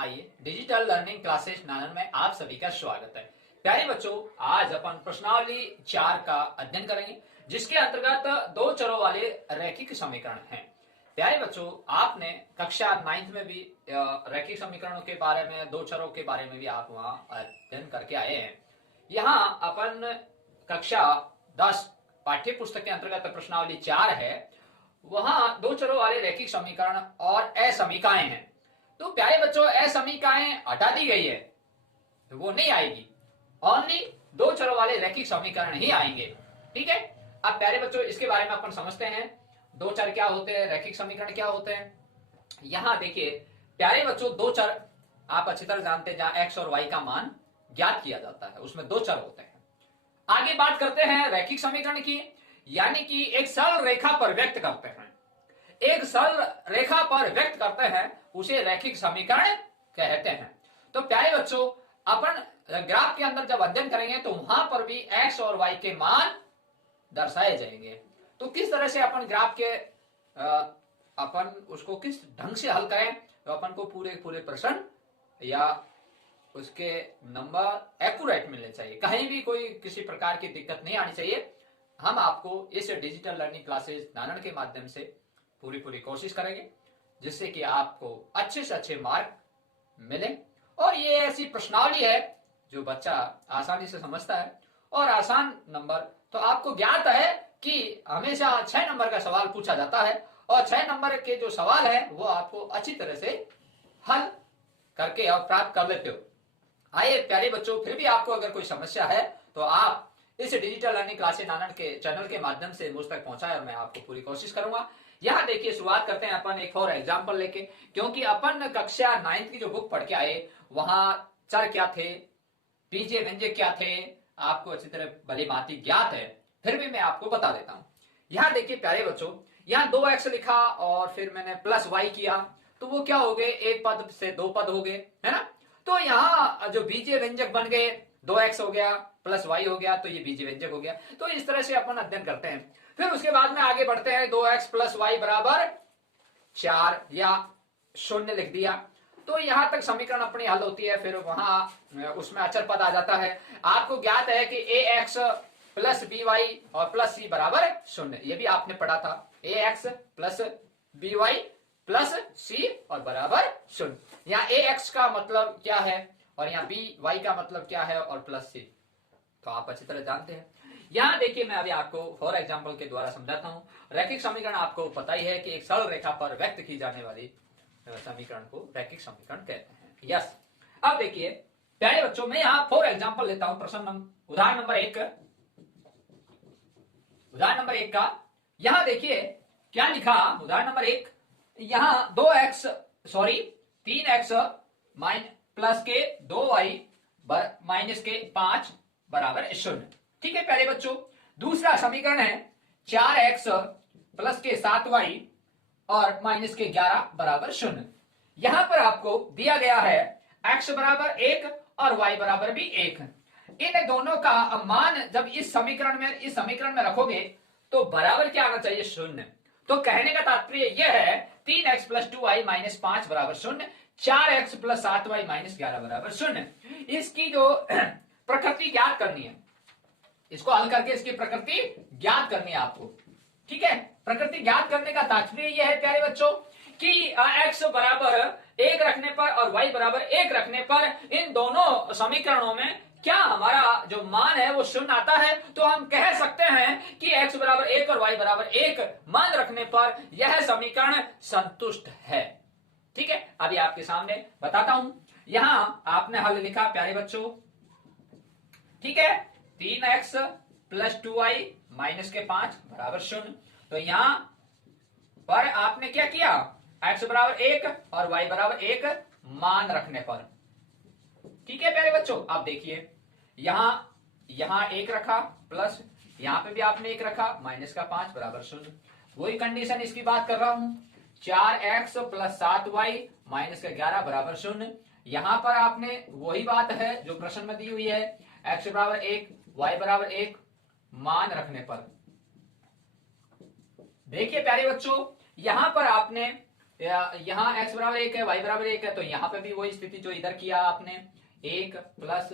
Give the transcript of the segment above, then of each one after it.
आइए digital learning classes नानन में आप सभी का स्वागत है। प्यारे बच्चों, आज अपन प्रश्नावली 4 का अध्ययन करेंगे, जिसके अंतर्गत दो चरों वाले रैखिक समीकरण हैं। प्यारे बच्चों, आपने कक्षा 9th में भी रैखिक समीकरणों के बारे में, दो चरों के बारे में भी आप वहां अध्ययन करके आए हैं। यहाँ अपन कक्षा 10 पाठ्य पुस्तक के अंतर्गत प्रश्नावली 4 है, वहां दो चरों वाले रैखिक समीकरण और असमीकाएं हैं। तो प्यारे बच्चों, असमीकाएं हटा दी गई है, तो वो नहीं आएगी, ओनली दो चरों वाले रैखिक समीकरण ही आएंगे। ठीक है। अब प्यारे बच्चों, इसके बारे में अपन समझते हैं, दो चर क्या होते हैं, रैखिक समीकरण क्या होते हैं। यहां देखिए प्यारे बच्चों, दो चर आप अच्छी तरह जानते हैं, जहां एक्स और वाई का मान ज्ञात किया जाता है, उसमें दो चर होते हैं। आगे बात करते हैं रैखिक समीकरण की, यानी कि एक सरल रेखा पर व्यक्त करते हैं, एक सरल रेखा पर व्यक्त करते हैं, उसे रैखिक समीकरण कहते हैं। तो प्यारे बच्चों, अपन ग्राफ के अंदर जब अध्ययन करेंगे तो वहां पर भी एक्स और वाई के मान दर्शाए जाएंगे। तो किस तरह से अपन ग्राफ के अपन उसको किस ढंग से हल करें, तो अपन को पूरे पूरे प्रश्न या उसके नंबर एक्यूरेट मिलने चाहिए, कहीं भी कोई किसी प्रकार की दिक्कत नहीं आनी चाहिए। हम आपको इस डिजिटल लर्निंग क्लासेस नानन के माध्यम से पूरी कोशिश करेंगे, जिससे कि आपको अच्छे से अच्छे मार्क मिले। और ये ऐसी प्रश्नावली है जो बच्चा आसानी से समझता है, और आसान नंबर तो आपको ज्ञात है कि हमेशा 6 नंबर का सवाल पूछा जाता है, और 6 नंबर के जो सवाल है वो आपको अच्छी तरह से हल करके और प्राप्त कर लेते हो। आइए प्यारे बच्चों, फिर भी आपको अगर कोई समस्या है तो आप इस डिजिटल लर्निंग क्लासेस नानन के चैनल के माध्यम से मुझ तक पहुंचाए, और मैं आपको पूरी कोशिश करूंगा। यहाँ देखिए, शुरुआत करते हैं अपन एक और एग्जाम्पल लेके, क्योंकि अपन कक्षा 9th की जो बुक पढ़ के आए, वहां चर क्या थे, बीजीय व्यंजक क्या थे, आपको अच्छी तरह भली भांति ज्ञात है, फिर भी मैं आपको बता देता हूं। यहाँ देखिए प्यारे बच्चों, यहाँ 2x लिखा और फिर मैंने प्लस y किया, तो वो क्या हो गए, एक पद से दो पद हो गए, है ना। तो यहाँ जो बीजीय व्यंजक बन गए, 2x हो गया प्लस y हो गया, तो ये बीजीय व्यंजक हो गया। तो इस तरह से अपन अध्ययन करते हैं। फिर उसके बाद में आगे बढ़ते हैं, 2x प्लस y बराबर 4 या 0 लिख दिया, तो यहां तक समीकरण अपनी हल होती है। फिर वहां उसमें अचर पद आ जाता है। आपको ज्ञात है कि ax प्लस by और प्लस c बराबर 0, ये भी आपने पढ़ा था, ax plus by plus c और बराबर 0। यहाँ ax का मतलब क्या है और यहाँ by का मतलब क्या है और प्लस c, तो आप अच्छी तरह जानते हैं। यहाँ देखिए, मैं अभी आपको फॉर एग्जाम्पल के द्वारा समझाता हूँ। रैखिक समीकरण आपको पता ही है कि एक सरल रेखा पर व्यक्त की जाने वाली समीकरण को रैखिक समीकरण कहते हैं। यस। अब देखिए प्यारे बच्चों, मैं यहाँ फॉर एग्जाम्पल लेता हूँ उदाहरण नंबर 1, उदाहरण नंबर 1 का। यहाँ देखिए क्या लिखा, उदाहरण नंबर 1, यहाँ 3x प्लस के 2y माइनस के 5 बराबर 0। ठीक है प्यारे बच्चों। दूसरा समीकरण है 4x प्लस के 7y और माइनस के 11 बराबर 0। यहां पर आपको दिया गया है x बराबर 1 और y बराबर भी 1। इन दोनों का मान जब इस समीकरण में रखोगे तो बराबर क्या आना चाहिए, 0। तो कहने का तात्पर्य यह है 3x प्लस 2y माइनस 5 बराबर 0, 4x प्लस 7y माइनस 11 बराबर 0। इसकी जो प्रकृति ज्ञात करनी है, इसको हल करके इसकी प्रकृति ज्ञात करनी है आपको। ठीक है। प्रकृति ज्ञात करने का तात्पर्य यह है प्यारे बच्चों कि x बराबर 1 रखने पर और y बराबर 1 रखने पर इन दोनों समीकरणों में क्या हमारा जो मान है वो 0 आता है। तो हम कह सकते हैं कि x बराबर 1 और y बराबर 1 मान रखने पर यह समीकरण संतुष्ट है। ठीक है। अभी आपके सामने बताता हूं। यहां आपने हल लिखा प्यारे बच्चों, ठीक है, 3x प्लस 2y माइनस के 5 बराबर 0। तो यहां पर आपने क्या किया, x बराबर 1 और y बराबर 1 मान रखने पर। ठीक है प्यारे बच्चों। आप देखिए यहां 1 रखा, प्लस यहां पे भी आपने 1 रखा, माइनस का 5 बराबर 0। वही कंडीशन इसकी बात कर रहा हूं, 4x प्लस 7y माइनस का 11 बराबर 0। यहां पर आपने वही बात है जो प्रश्न में दी हुई है, x बराबर 1 y बराबर 1 मान रखने पर। देखिए प्यारे बच्चों, यहां पर आपने यहाँ x बराबर 1 है, y बराबर 1 है, तो यहाँ पे भी वही स्थिति जो इधर किया आपने, 1 प्लस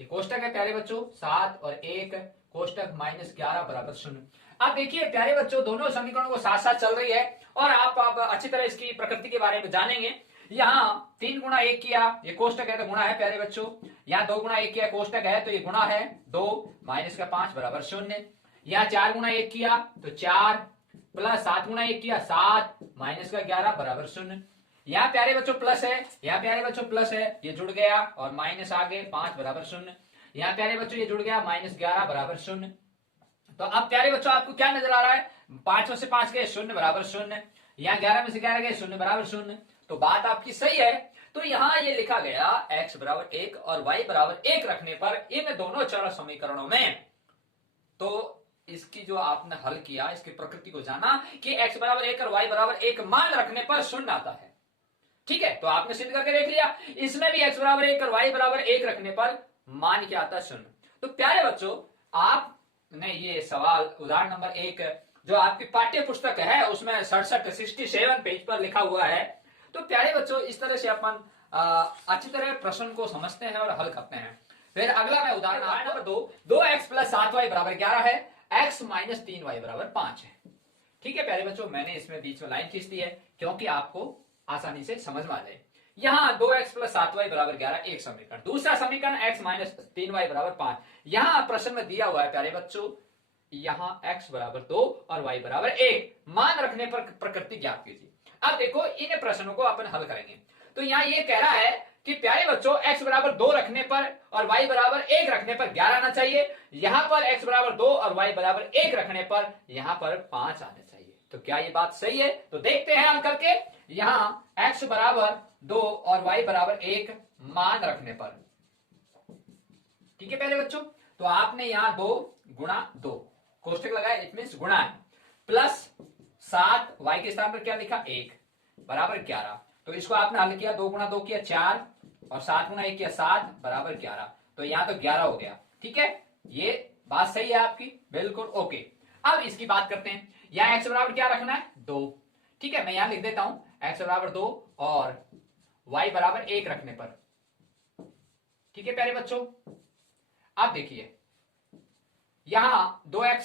ये कोष्टक है प्यारे बच्चों 7 और 1 कोष्टक -11 बराबर 0। अब देखिए प्यारे बच्चों, दोनों समीकरणों को साथ साथ चल रही है और आप अच्छी तरह इसकी प्रकृति के बारे में जानेंगे। यहाँ 3 गुणा 1 किया, ये कोष्टक है तो गुणा है प्यारे बच्चों। यहाँ 2 गुणा 1 किया, कोष्टक है तो ये गुणा है 2 -5 बराबर 0। यहाँ 4 गुणा 1 किया तो 4 प्लस 7 गुणा 1 किया 7 -11 बराबर 0। यहाँ प्यारे बच्चों प्लस है, यहाँ प्यारे बच्चों प्लस है, ये जुड़ गया और माइनस आगे 5 बराबर 0। यहाँ प्यारे बच्चों ये जुड़ गया -11 बराबर 0। तो अब प्यारे बच्चों आपको क्या नजर आ रहा है, 5 में से 5 गए 0 बराबर 0, यहाँ 11 में से 11 गए 0 बराबर 0। तो बात आपकी सही है। तो यहाँ ये लिखा गया x बराबर 1 और y बराबर 1 रखने पर इन दोनों चर समीकरणों में, तो इसकी जो आपने हल किया, इसकी प्रकृति को जाना कि x बराबर 1 और y बराबर 1 मान रखने पर शून्य आता है। ठीक है, तो आपने सिद्ध करके देख लिया। इसमें भी x बराबर 1 और y बराबर 1 रखने पर मान क्या आता है, शून्य। तो प्यारे बच्चों, आपने ये सवाल उदाहरण नंबर 1 जो आपकी पाठ्य पुस्तक है उसमें 67 पेज पर लिखा हुआ है। तो प्यारे बच्चों, इस तरह से अपन अच्छी तरह प्रश्न को समझते हैं और हल करते हैं। फिर अगला मैं उदाहरण नंबर 2x प्लस 7y बराबर 11 है, x माइनस 3y बराबर 5 है। ठीक है प्यारे बच्चों, मैंने इसमें बीच में लाइन खींच दी है क्योंकि आपको आसानी से समझ में आ जाए। यहाँ 2x प्लस 7y बराबर 11 एक समीकरण। दूसरा समीकरण x माइनस 3y बराबर 5। यहाँ प्रश्न में दिया हुआ है प्यारे बच्चों, यहाँ x बराबर 2 और y बराबर 1 मान रखने पर प्रकृति ज्ञात कीजिए। अब देखो, इन प्रश्नों को अपन हल करेंगे। तो यहाँ ये कह रहा है कि प्यारे बच्चों x बराबर 2 रखने पर और y बराबर 1 रखने पर 11 आना चाहिए। यहाँ पर x बराबर 2 और y बराबर 1 रखने पर यहाँ पर 5 आना चाहिए। तो क्या ये बात सही है? तो देखते हैं हल करके। यहाँ x बराबर 2 और y बराबर 1 मान रखने पर, ठीक है प्यारे बच्चों, तो आपने यहाँ 2 गुणा 2 कोष्टक लगाया, इट मीन्स गुणा है, प्लस 7 y के स्थान पर क्या लिखा 1 बराबर 11। तो इसको आपने हल किया, 2 गुणा 2 किया 4 और 7 गुणा 1 किया 7 बराबर 11। तो यहाँ तो 11 हो गया। ठीक है, ये बात सही है आपकी, बिल्कुल ओके। अब इसकी बात करते हैं। यहाँ x बराबर क्या रखना है 2। ठीक है, मैं यहाँ लिख देता हूं x बराबर 2 और y बराबर 1 रखने पर। ठीक है प्यारे बच्चों, अब देखिए यहां 2x,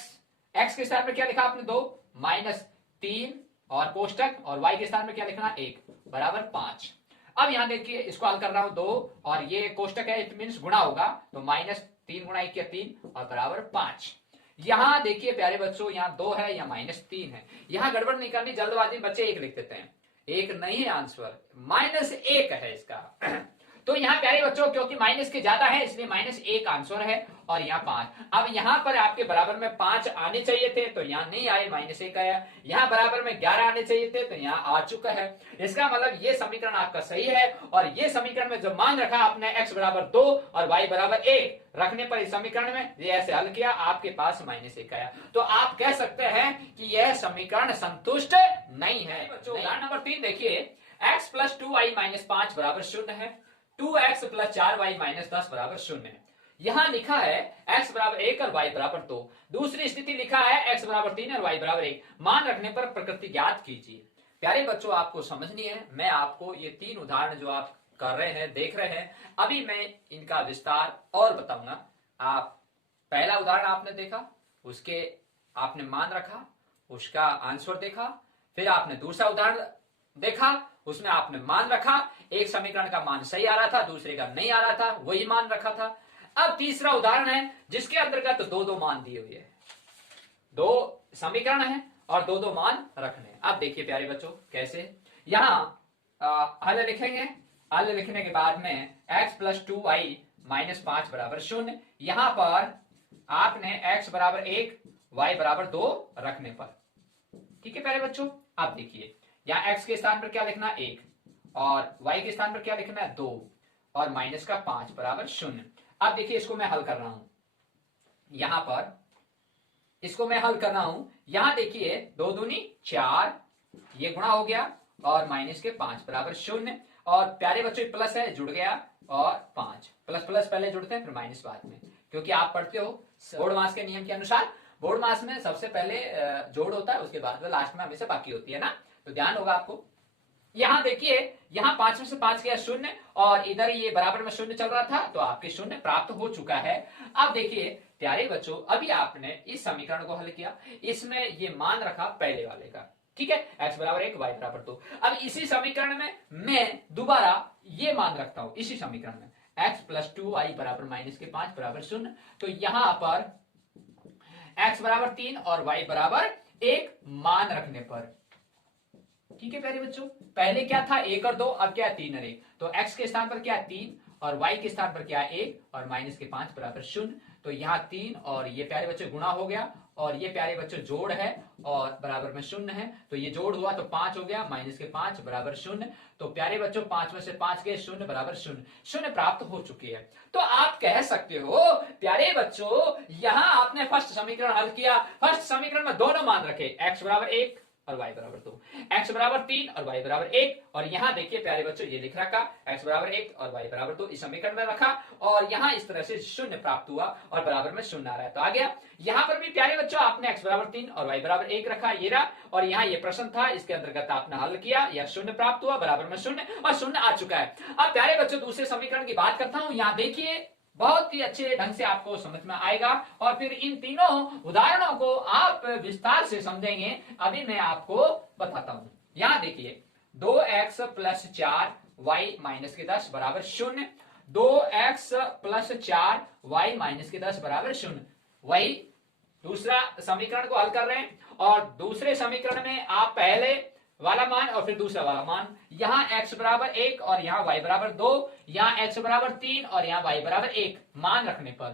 x के स्थान पर क्या लिखा आपने 2 माइनस 3 और कोष्टक और y के स्थान पर क्या लिखना 1 बराबर 5। अब यहां देखिए, इसको हल कर रहा हूं 2 और ये कोष्टक है, इट मीन्स गुणा होगा, तो माइनस 3 गुणा 1 किया 3 और बराबर 5। यहां देखिए प्यारे बच्चों, यहाँ 2 है या -3 है। यहां गड़बड़ नहीं करनी, जल्दबाजी में बच्चे 1 लिख देते हैं। 1 नहीं है आंसर, -1 है इसका। तो यहाँ प्यारे बच्चों, क्योंकि माइनस के ज्यादा है इसलिए -1 आंसर है और यहाँ 5। अब यहाँ पर आपके बराबर में 5 आने चाहिए थे तो यहाँ नहीं आए, -1 आया। यहाँ बराबर में 11 आने चाहिए थे तो यहाँ आ चुका है। इसका मतलब ये समीकरण आपका सही है और ये समीकरण में जो मान रखा आपने x बराबर 2 और y बराबर 1 रखने पर इस समीकरण में ये ऐसे हल किया, आपके पास -1 आया। तो आप कह सकते हैं कि यह समीकरण संतुष्ट नहीं है। उदाहरण नंबर 3 देखिए, x प्लस 2y माइनस 5 बराबर 0 है, 2x प्लस 4y माइनस 10 बराबर 0 है। यहां लिखा है x बराबर 1 और y बराबर 2। दूसरी स्थिति लिखा है x बराबर 3 और y बराबर 1 मान रखने पर प्रकृति ज्ञात कीजिए। प्यारे बच्चों, आपको समझनी है, मैं आपको ये 3 उदाहरण जो आप कर रहे हैं, देख रहे हैं, अभी मैं इनका विस्तार और बताऊंगा। आप पहला उदाहरण आपने देखा, उसके आपने मान रखा, उसका आंसर देखा, फिर आपने दूसरा उदाहरण देखा, उसमें आपने मान रखा, एक समीकरण का मान सही आ रहा था, दूसरे का नहीं आ रहा था, वही मान रखा था। अब तीसरा उदाहरण है जिसके अंतर्गत तो 2-2 मान दिए हुए हैं, 2 समीकरण है और 2-2 मान रखने। अब देखिए प्यारे बच्चों कैसे, यहां हल लिखेंगे। हल लिखने के बाद में x प्लस 2y माइनस 5 बराबर 0। यहां पर आपने x बराबर 1 y बराबर 2 रखने पर, ठीक है प्यारे बच्चों। अब देखिए, यहाँ x के स्थान पर क्या लिखना 1 और y के स्थान पर क्या लिखना है 2 और माइनस का 5 बराबर 0। अब देखिए, इसको मैं हल कर रहा हूं, यहां पर इसको मैं हल कर रहा हूं। यहां देखिए 2 दूनी 4, ये गुणा हो गया और माइनस के 5 बराबर 0। और प्यारे बच्चों प्लस है, जुड़ गया और 5, प्लस प्लस पहले जुड़ते हैं फिर माइनस बाद में, क्योंकि आप पढ़ते हो बोर्ड मास के नियम के अनुसार, बोर्ड मास में सबसे पहले जोड़ होता है, उसके बाद लास्ट में हमेशा बाकी होती है ना। तो ध्यान होगा आपको, यहां देखिए, यहां 5 में से 5 गया शून्य और इधर ये बराबर में शून्य चल रहा था, तो आपके शून्य प्राप्त हो चुका है। अब देखिए प्यारे बच्चों, अभी आपने इस समीकरण को हल किया, इसमें ये मान रखा पहले वाले का, ठीक है, x बराबर 1 y बराबर 2। अब इसी समीकरण में मैं दोबारा ये मान रखता हूं, इसी समीकरण में x प्लस 2y बराबर -5 बराबर 0। तो यहां पर x बराबर 3 और y बराबर 1 मान रखने पर, ठीक है प्यारे बच्चों, पहले क्या था 1 और 2, अब क्या है 3 और 1, तो x के स्थान पर क्या है 3 और y के स्थान पर क्या है 1 और -5 बराबर 0। तो यहाँ 3 और ये प्यारे बच्चों गुणा हो गया और ये प्यारे बच्चों जोड़ है और बराबर में 0 है, तो ये जोड़ हुआ तो 5 हो गया, -5 बराबर 0। तो प्यारे बच्चों 5 में से 5 गए 0 बराबर 0, 0 प्राप्त हो चुकी है। तो आप कह सकते हो प्यारे बच्चों, यहां आपने फर्स्ट समीकरण हल किया, फर्स्ट समीकरण में दोनों मान रखे, x बराबर 1 और y बराबर 2, x बराबर 3 और y बराबर 1, और यहां देखिए प्यारे बच्चों ये लिख रखा x बराबर 1 और y बराबर 2 इस समीकरण में रखा और यहां इस तरह से 0 प्राप्त हुआ और बराबर में 0 आ रहा है, तो आ गया। यहां पर भी प्यारे बच्चों आपने x बराबर 3 और y बराबर 1 रखा, ये रहा, और यहां ये प्रश्न था, इसके अंतर्गत आपने हल किया, यह 0 प्राप्त हुआ, बराबर में 0 और 0 आ चुका है। अब प्यारे बच्चों दूसरे समीकरण की बात करता हूं, यहां देखिए बहुत ही अच्छे ढंग से आपको समझ में आएगा और फिर इन तीनों उदाहरणों को आप विस्तार से समझेंगे। अभी मैं आपको बताता हूं, यहां देखिए 2x प्लस 4 y माइनस के 10 बराबर 0, 2x प्लस 4 y माइनस के 10 बराबर 0, वही दूसरा समीकरण को हल कर रहे हैं और दूसरे समीकरण में आप पहले वाला मान और फिर दूसरा वाला मान, यहां x बराबर 1 और यहां y बराबर 2, यहां x बराबर 3 और यहां y बराबर 1 मान रखने पर,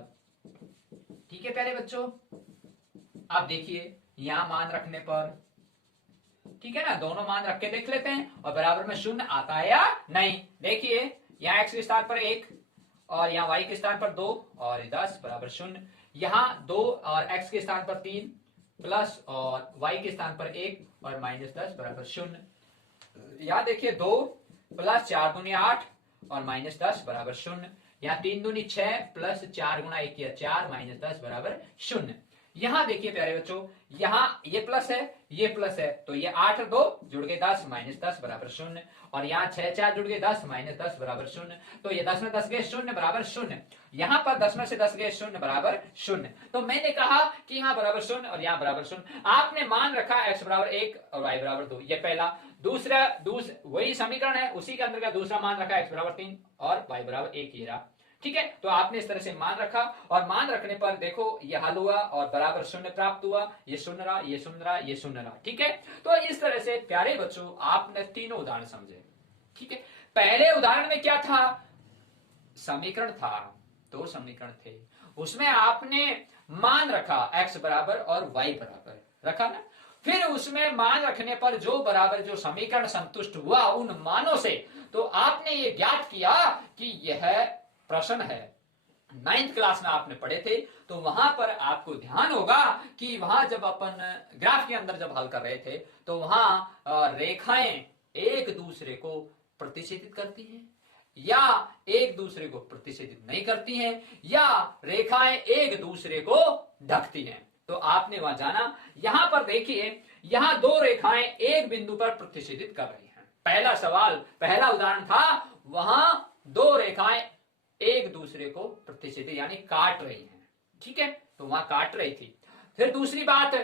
ठीक है प्यारे बच्चों। अब देखिए यहां मान रखने पर, ठीक है ना, दोनों मान रख के देख लेते हैं और बराबर में 0 आता है या नहीं। देखिए यहां x के स्थान पर 1 और यहां y के स्थान पर 2 और 10 बराबर 0, यहां 2 और x के स्थान पर 3 प्लस और y के स्थान पर 1 और -10 बराबर 0। यहां देखिए 2 प्लस 4 दूनी 8 और -10 बराबर 0, यहाँ 3 दूनी 6 प्लस 4 गुना 1 किया 4 -10 बराबर 0। यहां देखिए प्यारे बच्चों, यहां ये प्लस है, तो ये 8 2 जुड़ गए 10 -10 बराबर 0, और यहाँ 6 4 जुड़ गए 10 -10 बराबर 0, तो ये 10 में 10 गए 0 बराबर 0। यहां पर 10 में से 10 गए 0 बराबर 0। तो मैंने कहा कि यहाँ बराबर 0 और यहाँ बराबर 0, आपने मान रखा x बराबर 1 और y बराबर 2, ये पहला। दूसरा वही समीकरण है, उसी के अंतर्गत दूसरा मान रखा x बराबर 3 और y बराबर 1 ये रहा, ठीक है। तो आपने इस तरह से मान रखा और मान रखने पर देखो ये हल हुआ और बराबर 0 प्राप्त हुआ, ये 0 रहा, ये 0 रहा, ये 0 रहा, ठीक है। तो इस तरह से प्यारे बच्चों आपने तीनों उदाहरण समझे, ठीक है। पहले उदाहरण में क्या था, समीकरण था, 2 समीकरण थे, उसमें आपने मान रखा x बराबर और y बराबर रखा ना, फिर उसमें मान रखने पर जो बराबर जो समीकरण संतुष्ट हुआ उन मानों से, तो आपने ये ज्ञात किया कि यह प्रश्न है। 9th क्लास में आपने पढ़े थे, तो वहां पर आपको ध्यान होगा कि वहां जब अपन ग्राफ के अंदर जब हल कर रहे थे तो वहां रेखाएं एक दूसरे को प्रतिच्छेदित करती हैं या एक दूसरे को प्रतिच्छेदित नहीं करती हैं या रेखाएं एक दूसरे को ढकती हैं। तो आपने वहां जाना, यहां पर देखिए यहां 2 रेखाएं एक बिंदु पर प्रतिच्छेदित कर रही हैं। पहला सवाल, पहला उदाहरण था, वहां 2 रेखाएं एक दूसरे को प्रतिच्छेदित यानी काट रही हैं, ठीक है, तो वहां काट रही थी। फिर दूसरी बात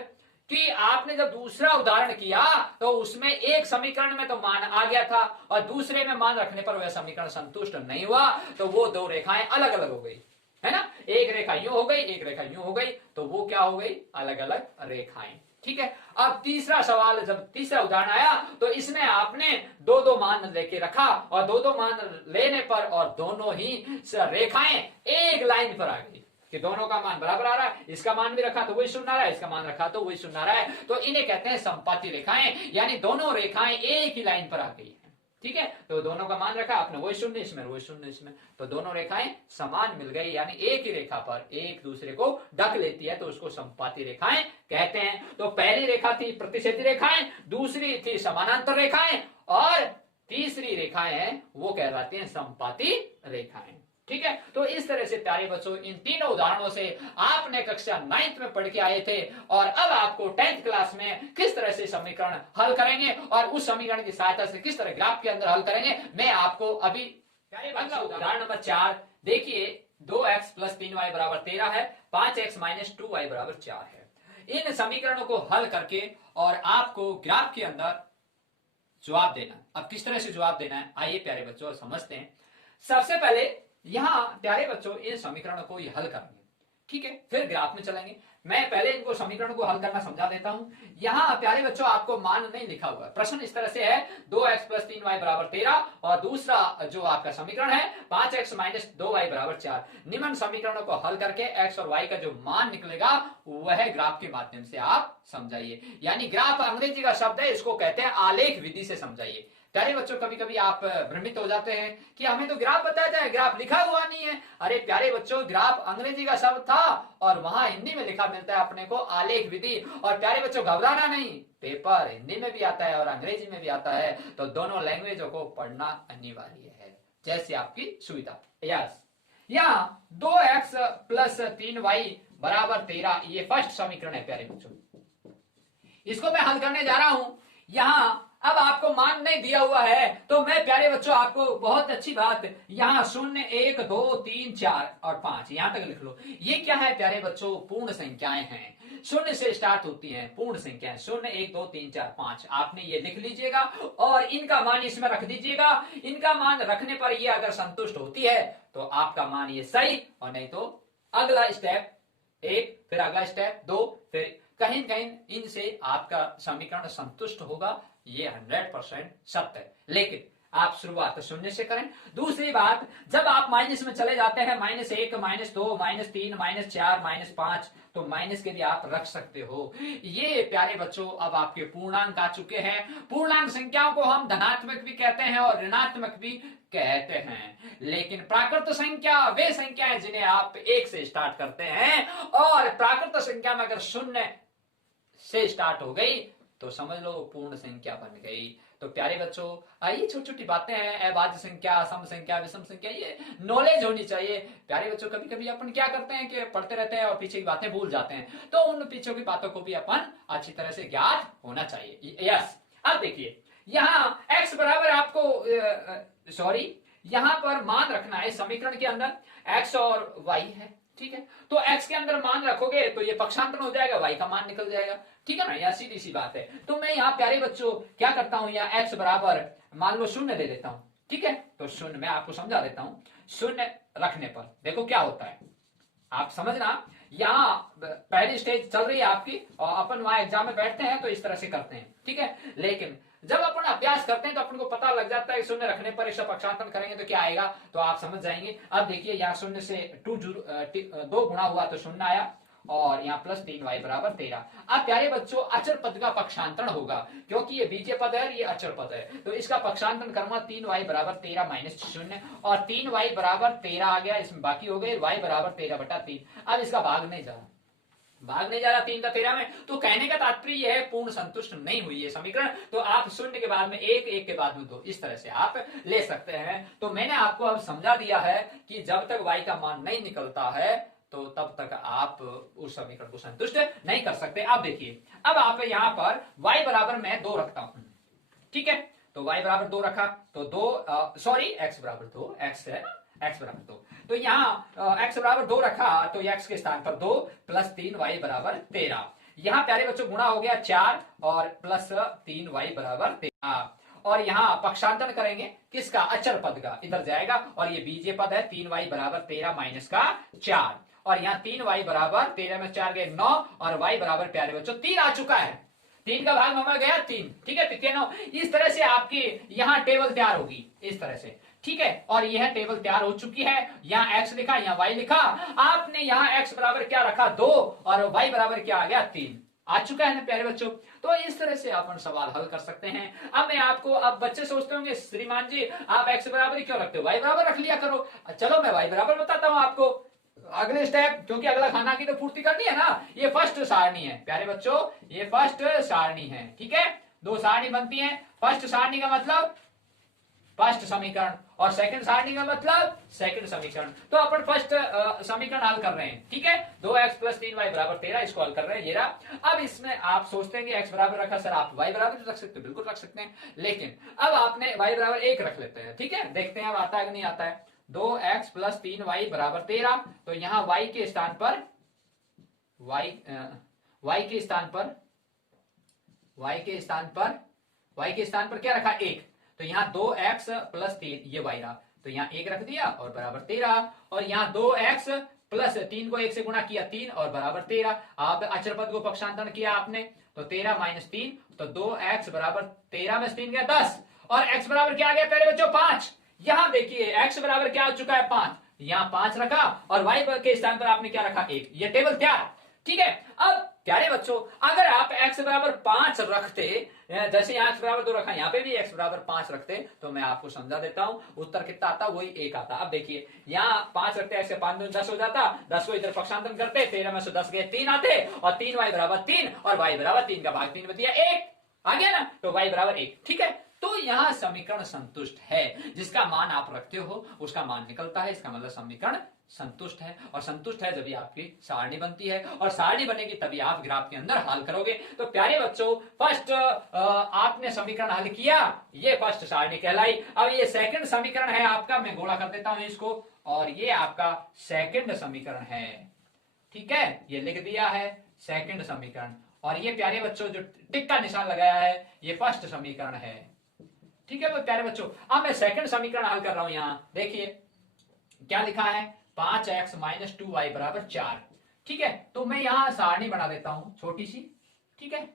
कि आपने जब दूसरा उदाहरण किया तो उसमें एक समीकरण में तो मान आ गया था और दूसरे में मान रखने पर वह समीकरण संतुष्ट नहीं हुआ, तो वो 2 रेखाएं अलग अलग हो गई, है ना, एक रेखा यूं हो गई, एक रेखा यूं हो गई, तो वो क्या हो गई, अलग अलग रेखाएं, ठीक है। अब तीसरा सवाल, जब तीसरा उदाहरण आया तो इसमें आपने 2 मान लेके रखा और 2 मान लेने पर और दोनों ही रेखाएं एक लाइन पर आ गई कि दोनों का मान बराबर आ रहा है, इसका मान भी रखा तो वही 0 आ रहा है, इसका मान रखा तो वही 0 आ रहा है, तो इन्हें कहते हैं संपाती रेखाएं, यानी दोनों रेखाएं एक ही लाइन पर आ गई है, ठीक है। तो दोनों का मान रखा आपने, वही 0 इसमें वही 0 इसमें, तो दोनों रेखाएं समान मिल गई, यानी एक ही रेखा पर एक दूसरे को ढक लेती है, तो उसको संपाती रेखाएं कहते हैं। तो पहली रेखा थी प्रतिच्छेदी रेखाएं, दूसरी थी समानांतर रेखाएं और तीसरी रेखाएं हैं वो कहलाती हैं संपाती रेखाएं, ठीक है। तो इस तरह से प्यारे बच्चों इन तीनों उदाहरणों से आपने कक्षा 9th में पढ़ के आए थे और अब आपको 10th क्लास में किस तरह से समीकरण हल करेंगे और उस समीकरण की सहायता से किस तरह ग्राफ के अंदर हल करेंगे मैं आपको अभी अगला उदाहरण नंबर 4 देखिए 2x प्लस 3y बराबर 13 है, 5x माइनस 2y बराबर 4 है। इन समीकरणों को हल करके और आपको ग्राफ के अंदर जवाब देना। अब किस तरह से जवाब देना है आइए प्यारे बच्चों समझते हैं। सबसे पहले यहां प्यारे बच्चों इन समीकरणों को हल करेंगे, ठीक है, फिर ग्राफ में चलेंगे। मैं पहले इनको समीकरण को हल करना समझा देता हूं। यहां प्यारे बच्चों आपको मान नहीं लिखा हुआ है। प्रश्न इस तरह से है 2x प्लस 3y बराबर 13 और दूसरा जो आपका समीकरण है 5x माइनस 2y बराबर 4। निम्न समीकरणों को हल करके x और y का जो मान निकलेगा वह ग्राफ के माध्यम से आप समझाइए। यानी ग्राफ अंग्रेजी का शब्द है, इसको कहते हैं आलेख विधि से समझाइए। प्यारे बच्चों कभी कभी आप भ्रमित हो जाते हैं कि हमें तो ग्राफ बताया जाए, ग्राफ लिखा हुआ नहीं है। अरे प्यारे बच्चों ग्राफ अंग्रेजी का शब्द था और वहां हिंदी में लिखा मिलता है अपने को आलेख विधि। और प्यारे बच्चों घबराना नहीं, पेपर हिंदी में भी आता है और अंग्रेजी में भी आता है, तो दोनों लैंग्वेजों को पढ़ना अनिवार्य है जैसे आपकी सुविधा। यस, यहाँ 2x प्लस 3y बराबर 13 ये फर्स्ट समीकरण है प्यारे बच्चों, इसको मैं हल करने जा रहा हूं। यहां अब आपको मान नहीं दिया हुआ है तो मैं प्यारे बच्चों आपको बहुत अच्छी बात यहाँ 0 1 2 3 4 और 5 यहां तक लिख लो। ये क्या है प्यारे बच्चों पूर्ण संख्याएं हैं, 0 से स्टार्ट होती हैं पूर्ण संख्याएं 0 1 2 3 4 5 आपने ये लिख लीजिएगा और इनका मान इसमें रख दीजिएगा। इनका मान रखने पर ये अगर संतुष्ट होती है तो आपका मान ये सही और नहीं तो अगला स्टेप 1 फिर अगला स्टेप 2 फिर कहीं कहीं इनसे आपका समीकरण संतुष्ट होगा। ये 100% सत्य है, लेकिन आप शुरुआत 0 से करें। दूसरी बात जब आप माइनस में चले जाते हैं -1 -2 -3 -4 -5 तो माइनस के लिए आप रख सकते हो। ये प्यारे बच्चों अब आपके पूर्णांक आ चुके हैं। पूर्णांक संख्याओं को हम धनात्मक भी कहते हैं और ऋणात्मक भी कहते हैं, लेकिन प्राकृत संख्या वे संख्याएं जिन्हें आप 1 से स्टार्ट करते हैं और प्राकृत संख्या में अगर 0 से स्टार्ट हो गई तो समझ लो पूर्ण संख्या बन गई। तो प्यारे बच्चों ये छोटी छोटी बातें हैं, अभाज्य संख्या, सम संख्या, विषम संख्या, ये नॉलेज होनी चाहिए। प्यारे बच्चों कभी कभी अपन क्या करते हैं कि पढ़ते रहते हैं और पीछे की बातें भूल जाते हैं, तो उन पीछे की बातों को भी अपन अच्छी तरह से ज्ञात होना चाहिए। यस, अब देखिए यहाँ x बराबर आपको सॉरी यहाँ पर मान रखना है समीकरण के अंदर x और y है, ठीक है। तो x के अंदर मान रखोगे तो ये पक्षांतर हो जाएगा, y का मान निकल जाएगा, ठीक है ना। यह सीधी सी बात है। तो मैं यहाँ प्यारे बच्चों क्या करता हूं, यहाँ x बराबर मान लो 0 दे देता हूं, ठीक है। तो 0 मैं आपको समझा देता हूं, 0 रखने पर देखो क्या होता है आप समझना। यहाँ पहली स्टेज चल रही है आपकी और अपन वहां एग्जाम में बैठते हैं तो इस तरह से करते हैं, ठीक है। लेकिन जब अपन अभ्यास करते हैं तो अपन को पता लग जाता है 0 रखने पर इसका पक्षांतर करेंगे तो क्या आएगा, तो आप समझ जाएंगे। अब देखिए यहाँ 0 से 2 गुणा हुआ तो 0 आया और यहाँ प्लस 3y बराबर 13। अब प्यारे बच्चों अचर पद का पक्षांतरण होगा क्योंकि ये बीजीय पद है, ये अचर पद है, तो इसका पक्षांतरण करना 3y बराबर 13 माइनस 0 और 3y बराबर 13 आ गया, इसमें बाकी हो गए y बराबर 13/3। अब इसका भाग नहीं जा रहा 3 का 13 में। तो कहने का तात्पर्य यह है पूर्ण संतुष्ट नहीं हुई है समीकरण, तो आप 0 के बाद में 1 1 के बाद में 2 इस तरह से आप ले सकते हैं। तो मैंने आपको अब समझा दिया है कि जब तक y का मान नहीं निकलता है तो तब तक आप उस समीकरण को संतुष्ट नहीं कर सकते। अब देखिए अब आप यहां पर y बराबर मैं 2 रखता हूं, ठीक है। तो y बराबर 2 रखा तो 2 सॉरी x बराबर 2 x है ना, x बराबर 2। तो यहाँ x बराबर 2 रखा तो x के स्थान पर 2 प्लस 3y बराबर 13। यहाँ प्यारे बच्चों गुणा हो गया 4 और प्लस 3y बराबर 13 और यहाँ पक्षांतर करेंगे किसका, अचर पद का, इधर जाएगा और ये बीजीय पद है 3y बराबर 13 माइनस का 4 और यहाँ 3y बराबर 13 में 4 गए 9 और y बराबर प्यारे बच्चों 3 आ चुका है। 3 का भाग में गया 3, ठीक है, तृतीय 9। इस तरह से आपकी यहाँ टेबल तैयार होगी इस तरह से, ठीक है। और यह टेबल तैयार हो चुकी है। यहाँ x लिखा, यहाँ y लिखा, आपने यहाँ x बराबर क्या रखा 2 और y बराबर क्या आ गया 3 आ चुका है ना प्यारे बच्चों। तो इस तरह से अपन सवाल हल कर सकते हैं। अब मैं आपको, अब बच्चे सोचते होंगे श्रीमान जी आप x बराबर क्यों रखते हो, y बराबर रख लिया करो। चलो मैं y बराबर बताता हूँ आपको अगले स्टेप, क्योंकि अगला खाना की तो पूर्ति करनी है ना। ये फर्स्ट सारणी है प्यारे बच्चों, ये फर्स्ट सारणी है, ठीक है। 2 सारणी बनती है। फर्स्ट सारणी का मतलब फर्स्ट समीकरण, और सेकंड सारणी का मतलब सेकंड समीकरण। तो अपन फर्स्ट समीकरण हल कर रहे हैं, ठीक है। 2x प्लस 3y बराबर 13 इसको हल कर रहे हैं, ये रहा। अब इसमें आप सोचते हैं कि x बराबर रखा, सर आप y बराबर रख सकते हैं, बिल्कुल रख सकते हैं, लेकिन अब आपने y बराबर 1 रख लेते हैं, ठीक है। देखते हैं अब आता है कि नहीं आता है। 2x प्लस 3y बराबर 13, तो यहाँ y के स्थान पर y के स्थान पर क्या रखा, 1। तो यहाँ 2x प्लस 3 ये y रहा, तो यहाँ 1 रख दिया और बराबर 13, और यहाँ 2x प्लस 3 को 1 से गुणा किया 3 और बराबर 13। आप अचर पद को पक्षांतरण किया आपने, तो 13 माइनस 3, तो 2x बराबर 13 में 3 गया 10, और x बराबर क्या आ गया प्यारे बच्चों, 5। यहाँ देखिए x बराबर क्या हो चुका है, 5, यहाँ 5 रखा, और y के स्थान पर आपने क्या रखा, 1। ये टेबल तैयार, ठीक है। अब प्यारे बच्चों अगर आप x बराबर 5 रखते, जैसे यहाँ x बराबर 2 रखा, यहाँ पे भी x बराबर 5 रखते, तो मैं आपको समझा देता हूं उत्तर कितना आता, वही 1 आता। अब देखिए यहाँ 5 रखते, x के 5 दूनी 10 हो जाता, 10 को इधर पक्षांतरण करते, 13 में से 10 गए 3 आते, और 3y बराबर 3, और y बराबर 3 का भाग 3 में दिया 1 आ गया ना, तो y बराबर 1, ठीक है। तो यहाँ समीकरण संतुष्ट है, जिसका मान आप रखते हो उसका मान निकलता है, इसका मतलब समीकरण संतुष्ट है, और संतुष्ट है जब आपकी सारणी बनती है, और सारणी बनेगी तभी आप ग्राफ के अंदर हल करोगे। तो प्यारे बच्चों फर्स्ट आपने समीकरण हल किया, ये फर्स्ट सारणी कहलाई। अब ये सेकंड समीकरण है आपका, मैं गोला कर देता हूं इसको, और ये आपका सेकंड समीकरण है, ठीक है, ये लिख दिया है सेकंड समीकरण। और ये प्यारे बच्चों जो टिक का निशान लगाया है ये फर्स्ट समीकरण है, ठीक है। तो प्यारे बच्चों अब मैं सेकंड समीकरण हल कर रहा हूं, यहां देखिए क्या लिखा है, 5x माइनस 2y बराबर 4, ठीक है। तो मैं यहां सारणी बना देता हूं छोटी सी, ठीक है,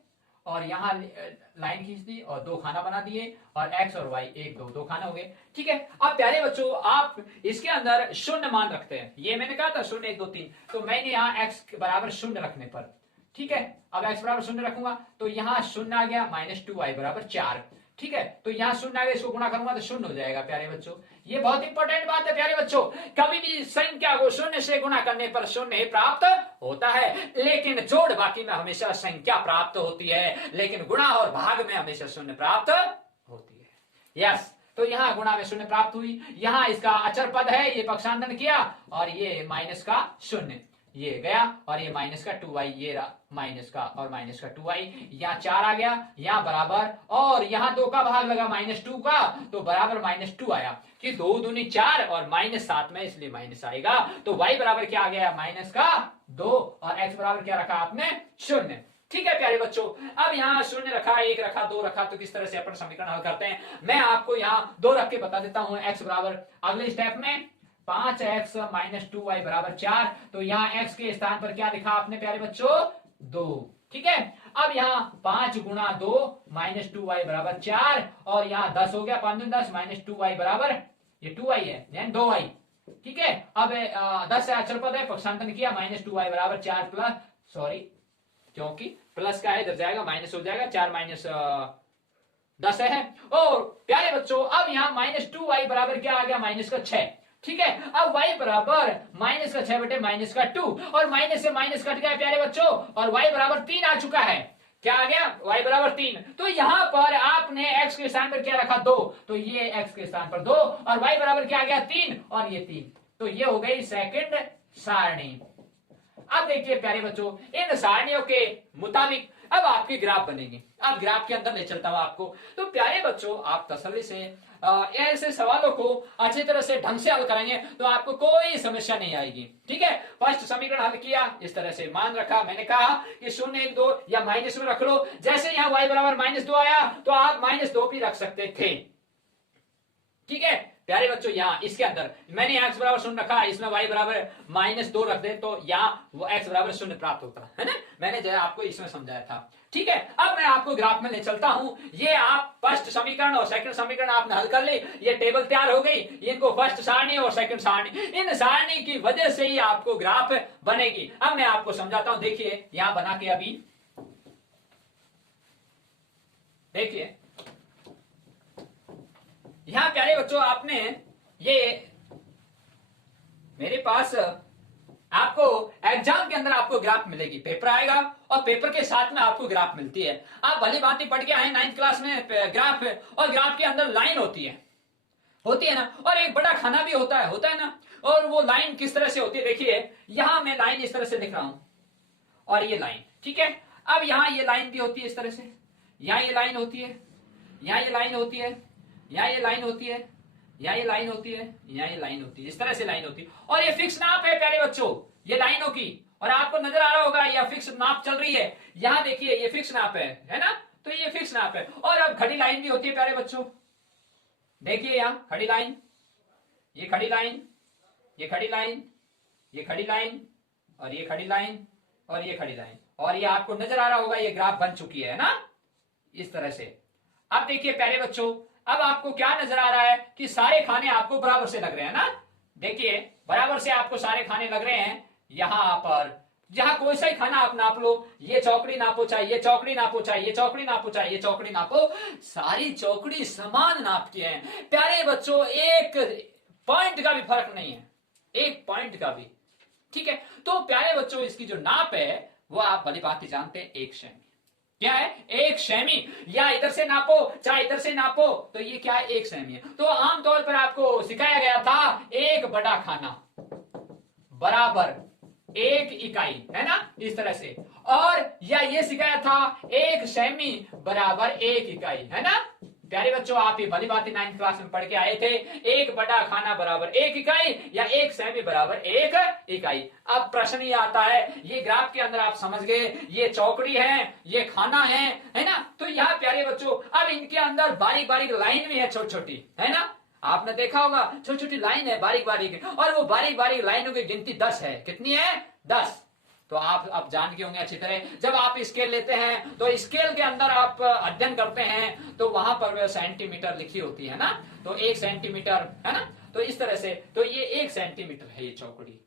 और यहां लाइन खींच दी और 2 खाना बना दिए, और x और y 1 2 खाना हो गए, ठीक है। अब प्यारे बच्चों आप इसके अंदर शून्य मान रखते हैं, ये मैंने कहा था 0 1 2 3, तो मैंने यहाँ x बराबर 0 रखने पर, ठीक है, अब x बराबर 0 रखूंगा तो यहाँ 0 आ गया, माइनस 2y बराबर 4, ठीक है। तो यहाँ 0 आ गया, इसको गुणा करूंगा तो 0 हो जाएगा प्यारे बच्चों। ये बहुत इंपॉर्टेंट बात है प्यारे बच्चों, कभी भी संख्या को 0 से गुणा करने पर 0 ही प्राप्त होता है, लेकिन जोड़ बाकी में हमेशा संख्या प्राप्त होती है, लेकिन गुणा और भाग में हमेशा 0 प्राप्त होती है। यस, तो यहाँ गुणा में 0 प्राप्त हुई, यहाँ इसका अचर पद है, ये पक्षांतरण किया, और ये माइनस का 0 ये गया, और ये माइनस का 2y, ये रहा माइनस का और माइनस का 2y, यहाँ 4 आ गया, यहाँ बराबर, और यहाँ 2 का भाग लगा माइनस 2 का, तो बराबर माइनस 2 आया, कि 2 दूनी 4 और माइनस 7 में, इसलिए माइनस आएगा। तो y बराबर क्या आ गया, माइनस का 2, और x बराबर क्या रखा आपने, 0, ठीक है प्यारे बच्चों। अब यहाँ 0 रखा, 1 रखा, 2 रखा, तो किस तरह से अपन समीकरण हल करते हैं, मैं आपको यहाँ 2 रख के बता देता हूँ। x बराबर अगले स्टेप में 5x माइनस 2y बराबर 4, तो यहाँ x के स्थान पर क्या लिखा आपने प्यारे बच्चों, 2, ठीक है। अब यहाँ 5 गुणा 2 माइनस 2y बराबर 4, और यहाँ 10 हो गया, 5 10 माइनस 2y बराबर, ये 2y है यानी 2y, ठीक है। अब 10 से अचर पद है, पक्षांतरण किया, माइनस 2y बराबर 4 प्लस, सॉरी क्योंकि प्लस का है इधर जाएगा, माइनस हो जाएगा, 4 माइनस 10 है। और प्यारे बच्चों अब यहाँ माइनस 2y बराबर क्या आ गया, माइनस का 6, ठीक है। अब y बराबर माइनस का 6 बटे माइनस का 2, और माइनस से माइनस कट गया प्यारे बच्चों, और y बराबर 3 आ चुका है, क्या आ गया, y बराबर 3। तो यहाँ पर आपने x के स्थान पर क्या रखा, 2, तो ये x के स्थान पर 2, और y बराबर क्या आ गया, 3, और ये 3, तो ये हो गई सेकंड सारणी। अब देखिए प्यारे बच्चों इन सारणियों के मुताबिक अब आपकी ग्राफ बनेगी। अब ग्राफ के अंदर ले चलता हूं आपको। तो प्यारे बच्चों आप तसल्ली से ऐसे सवालों को अच्छी तरह से ढंग से हल करेंगे तो आपको कोई समस्या नहीं आएगी, ठीक है। फर्स्ट समीकरण हल किया, इस तरह से मान रखा, मैंने कहा कि 0 1 2 या माइनस में रख लो, जैसे यहाँ y बराबर -2 आया तो आप -2 भी रख सकते थे, ठीक है प्यारे बच्चों। यहाँ इसके अंदर मैंने x बराबर 0 रखा, इसमें y बराबर -2 रख दे तो यहाँ वो x बराबर 0 प्राप्त होता है ना, मैंने जो है आपको इसमें समझाया था, ठीक है। अब मैं आपको ग्राफ में ले चलता हूं, ये आप फर्स्ट समीकरण और सेकंड समीकरण आपने हल कर ली, ये टेबल तैयार हो गई, इनको फर्स्ट सारणी और सेकंड सारणी, इन सारणी की वजह से ही आपको ग्राफ बनेगी। अब मैं आपको समझाता हूं, देखिए यहां बना के अभी देखिए यहां प्यारे बच्चों आपने ये मेरे पास आपको एग्जाम के अंदर आपको ग्राफ मिलेगी, पेपर आएगा और पेपर के साथ में आपको ग्राफ मिलती है। आप भली बात पढ़ के आए 9th क्लास में ग्राफ, और ग्राफ के अंदर लाइन होती है, होती है ना, और एक बड़ा खाना भी होता है ना। और वो लाइन किस तरह से होती है, देखिए यहां मैं लाइन इस तरह से लिख रहा हूं और ये लाइन, ठीक है। अब यहां ये लाइन भी होती है इस तरह से, यहां ये लाइन होती है, यहां ये लाइन होती है, यहां ये लाइन होती है, यहां ये लाइन होती है, यहां ये लाइन होती है, इस तरह से लाइन होती है। और ये फिक्स नाप है प्यारे बच्चों ये लाइनों की, और आपको नजर आ रहा होगा यह फिक्स नाप चल रही है। यहां देखिए ये फिक्स नाप है ना, तो ये फिक्स नाप है। और अब खड़ी लाइन भी होती है प्यारे बच्चों, देखिए यहां खड़ी लाइन, ये खड़ी लाइन, ये खड़ी लाइन, ये खड़ी लाइन, और ये खड़ी लाइन, और ये खड़ी लाइन, और ये आपको नजर आ रहा होगा ये ग्राफ बन चुकी है ना इस तरह से। अब देखिए प्यारे बच्चों, अब आपको क्या नजर आ रहा है कि सारे खाने आपको बराबर से लग रहे हैं ना, देखिए बराबर से आपको सारे खाने लग रहे हैं। यहां पर जहां कोई सा ही खाना आप नाप लो, ये चौकड़ी नापो चाहे ये चौकड़ी नापो चाहे ये चौकड़ी नापो चाहे ये चौकड़ी नापो, सारी चौकड़ी समान नाप के हैं प्यारे बच्चों, एक पॉइंट का भी फर्क नहीं है, एक पॉइंट का भी, ठीक है। तो प्यारे बच्चों इसकी जो नाप है वो आप भली भांति जानते हैं, 1 सेमी। क्या है? 1 सेमी, या इधर से नापो चाहे इधर से नापो, तो ये क्या है? 1 सेमी है। तो आमतौर पर आपको सिखाया गया था एक बड़ा खाना बराबर 1 इकाई, है ना, इस तरह से। और या ये सिखाया था 1 सेमी बराबर 1 इकाई, है ना प्यारे बच्चों। आप ये भली भांति 9th क्लास में पढ़ के आए थे, एक बड़ा खाना बराबर 1 इकाई या 1 सेमी बराबर 1 इकाई। अब प्रश्न ये आता है, ये ग्राफ के अंदर आप समझ गए ये चौकड़ी है, ये खाना है ना। तो यहाँ प्यारे बच्चों अब इनके अंदर बारीक बारीक लाइन भी है, छोटी छोटी, है ना। आपने देखा होगा छोटी छोटी लाइन है बारीक बारीक, और वो बारीक बारीक लाइनों की गिनती 10 है। कितनी है? 10। तो आप अब जान के होंगे अच्छी तरह, जब आप स्केल लेते हैं तो स्केल के अंदर आप अध्ययन करते हैं तो वहां पर सेंटीमीटर लिखी होती है ना, तो 1 सेंटीमीटर, है ना। तो इस तरह से तो ये 1 सेंटीमीटर है ये चौकड़ी,